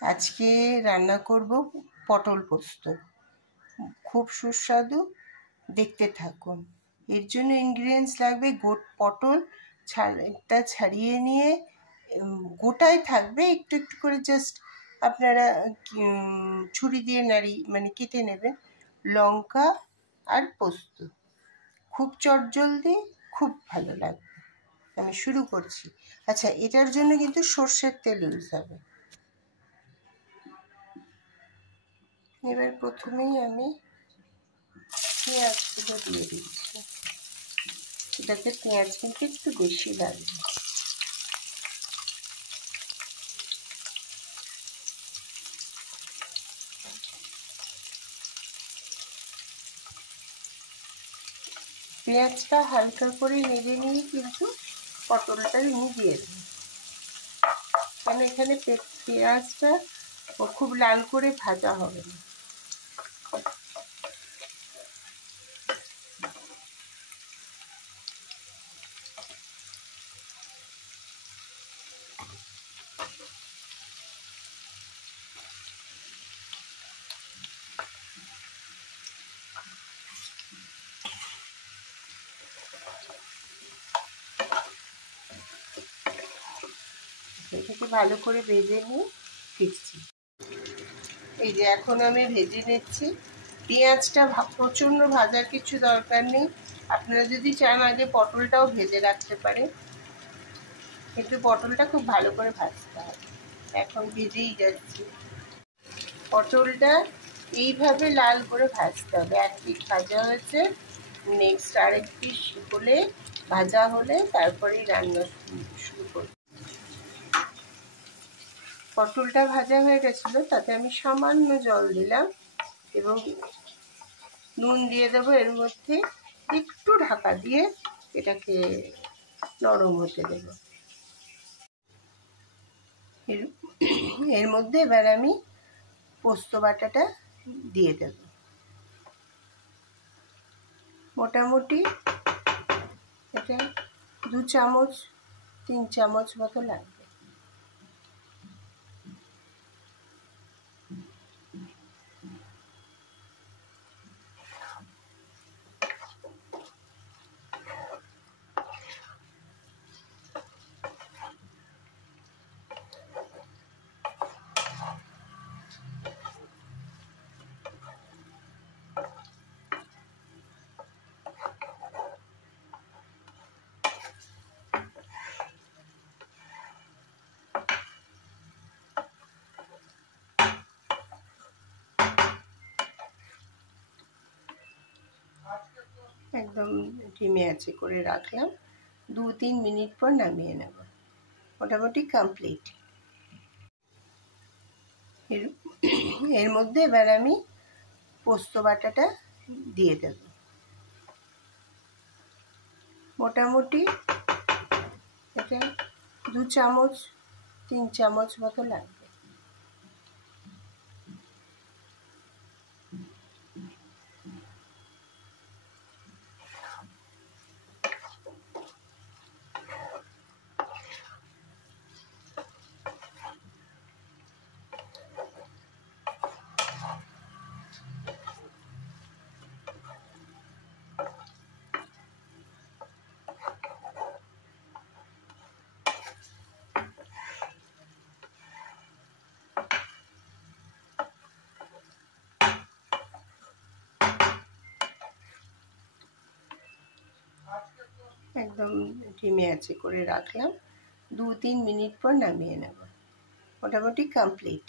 আজকে রান্না করব পটল পোস্ত, খুব সুস্বাদু, দেখতে থাকুন। এর জন্য ইনগ্রিডিয়েন্টস লাগবে পটল ছাড়িয়ে নিয়ে গোটায় থাকবে, একটু একটু করে জাস্ট আপনারা ছুরি দিয়ে কেটে নেবেন। লঙ্কা আর পোস্ত, খুব চটজলদি, খুব ভালো লাগবে। আমি শুরু করছি। আচ্ছা, এটার জন্য কিন্তু সর্ষের তেল ইউজ হবে। এবার প্রথমেই আমি পেঁয়াজগুলো দিয়ে দিচ্ছি। এটাতে পেঁয়াজ কিন্তু একটু বেশি লাগবে। পেঁয়াজটা হালকা করে নেড়ে নিয়ে কিন্তু পটলটা দিয়ে দেবো, কারণ এখানে পেঁয়াজটা খুব লাল করে ভাজা হবে না। এটাকে ভালো করে ভেজে নিয়ে ফিরছি। এই যে এখন আমি ভেজে নিচ্ছি। পেঁয়াজটা প্রচণ্ড ভাজার কিছু দরকার নেই, আপনারা যদি চান আগে পটলটাও ভেজে রাখতে পারেন, কিন্তু পটলটা খুব ভালো করে ভাজতে হবে। এখন ভেজেই যাচ্ছি। পটলটা এইভাবে লাল করে ভাজতে হবে। এক পিঠ ভাজা হয়েছে, নেক্সট আরেক পিঠ হলে ভাজা হলে তারপরেই রান্না শুরু করব। পটলটা ভাজা হয়ে গেছিলো, তাতে আমি সামান্য জল দিলাম এবং নুন দিয়ে দেবো এর মধ্যে। একটু ঢাকা দিয়ে এটাকে নরম হতে দেবো। এর মধ্যে এবার আমি পোস্ত বাটাটা দিয়ে দেব। মোটামুটি এটা 2 চামচ 3 চামচ মতো লাগবে। একদম ধিমে আঁচে করে রাখলাম। 2-3 মিনিট পর নামিয়ে নেব। মোটামুটি কমপ্লিট। এর মধ্যে এবার আমি পোস্ত বাটাটা দিয়ে দেব। মোটামুটি এটা 2 চামচ 3 চামচ মতো লাগবে। একদম ধিমে আঁচে করে রাখলাম। 2-3 মিনিট পর নামিয়ে নেব। মোটামুটি কমপ্লিট।